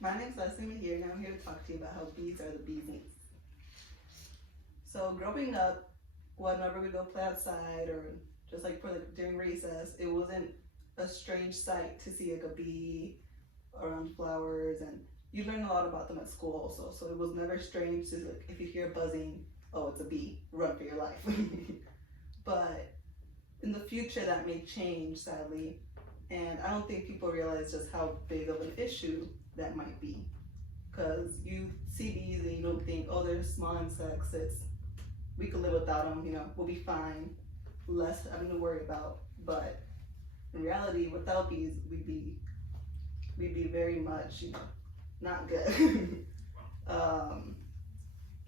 My name's Leslie Mahir, and I'm here to talk to you about how bees are the bee's knees. So, growing up, whenever we go play outside or just like for during recess, it wasn't a strange sight to see like a bee around flowers, and you learn a lot about them at school also. So it was never strange to like if you hear buzzing, oh, it's a bee, run for your life. But in the future, that may change, sadly, and I don't think people realize just how big of an issue that might be. Because you see bees and you don't think, oh, they're small insects. We can live without them. We'll be fine. Less having to worry about. But in reality, without bees, we'd be very much, not good. um,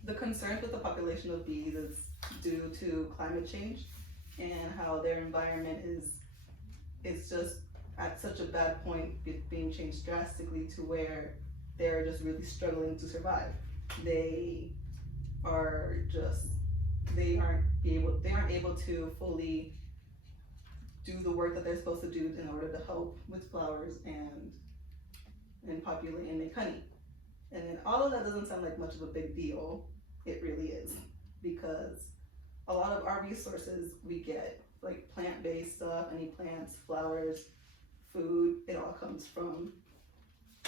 the concerns with the population of bees is due to climate change and how their environment is just at such a bad point, being changed drastically to where they're just really struggling to survive. They are just they aren't able to fully do the work that they're supposed to do in order to help with flowers and populate and make honey. And then all of that doesn't sound like much of a big deal. It really is, because a lot of our resources we get like plant-based stuff, any plants, flowers, food, it all comes from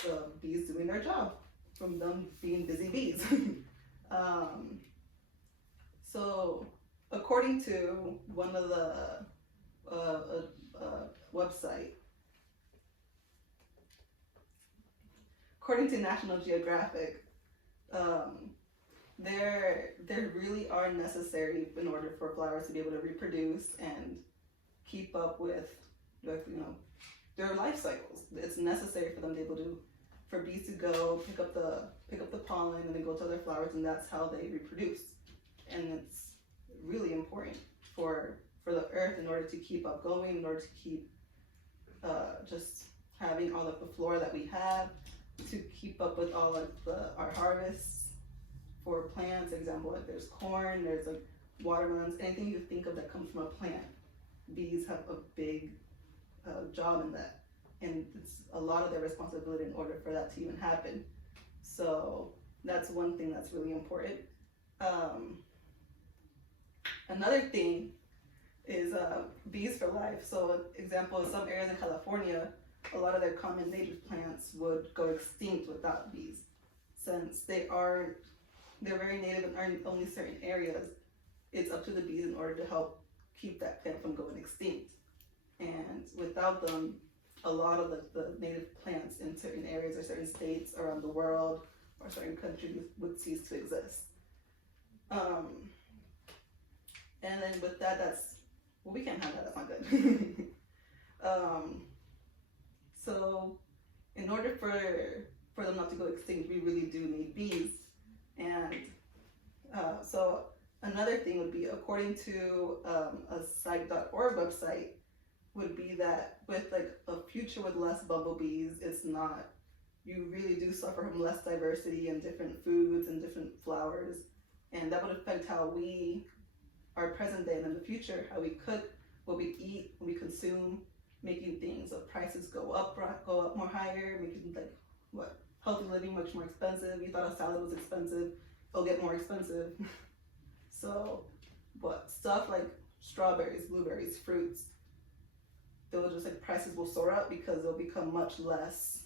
the bees doing their job, from them being busy bees. um, so, according to one of the website, according to National Geographic, there really are necessary in order for flowers to be able to reproduce and keep up with their life cycles. It's necessary for them to be able to for bees to go pick up the pollen and then go to other flowers, and that's how they reproduce. And it's really important for the earth in order to keep up going, in order to keep just having all of the flora that we have, to keep up with all of our harvests for plants. Example, like there's corn, there's like watermelons, anything you think of that comes from a plant. Bees have a big job in that, and it's a lot of their responsibility in order for that to even happen. So that's one thing that's really important. Another thing is bees for life. So example, in some areas in California, a lot of their common native plants would go extinct without bees, since they're very native and are in only certain areas. It's up to the bees in order to help keep that plant from going extinct. And without them, a lot of the native plants in certain areas or certain states around the world or certain countries would cease to exist. And then with that, we can't have that. That's not good. So in order for them not to go extinct, we really do need bees. And so another thing would be, according to a site.org website, would be that with like a future with less bumblebees, you really do suffer from less diversity in different foods and different flowers. And that would affect how we are present day and in the future, how we cook, what we eat, what we consume, making things so prices go up more higher, making healthy living much more expensive. You thought a salad was expensive, it'll get more expensive. So stuff like strawberries, blueberries, fruits, they'll just prices will soar up because they'll become much less.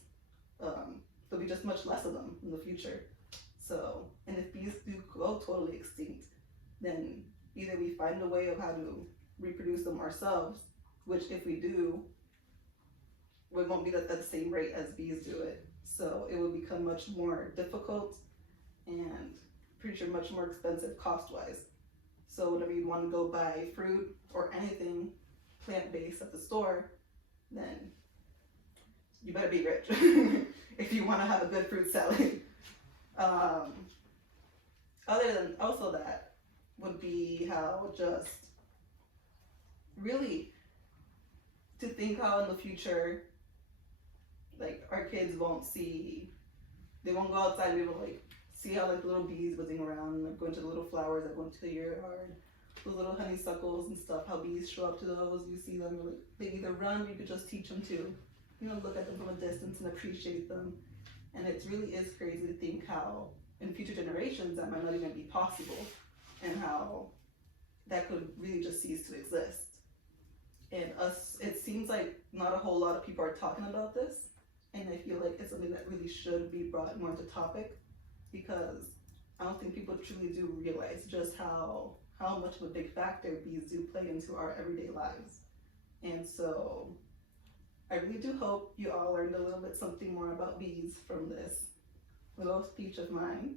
There'll be just much less of them in the future. So, and if bees do go totally extinct, then either we find a way of how to reproduce them ourselves, which if we do, we won't be at the same rate as bees do it. So it will become much more difficult and pretty sure much more expensive cost-wise. So whenever you want to go buy fruit or anything plant-based at the store, then you better be rich if you want to have a good fruit salad. Other than also that would be how just really to think how in the future, like our kids they won't go outside and be able to see how the little bees buzzing around, going to the little flowers that go into your yard, the little honeysuckles and stuff, how bees show up to those. You see them, they either run or you could just teach them to, look at them from a distance and appreciate them. And it really is crazy to think how in future generations that might not even be possible, and how that could really just cease to exist. And it seems like not a whole lot of people are talking about this, and I feel like it's something that really should be brought more into topic, because I don't think people truly do realize just how much of a big factor bees do play into our everyday lives. And so I really do hope you all learned a little bit something more about bees from this little speech of mine,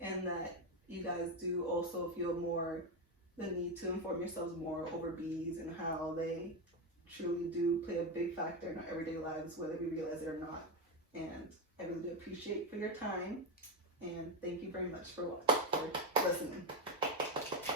and that you guys do also feel more the need to inform yourselves more over bees and how they truly do play a big factor in our everyday lives, whether we realize it or not. And I really do appreciate for your time, and thank you very much for listening.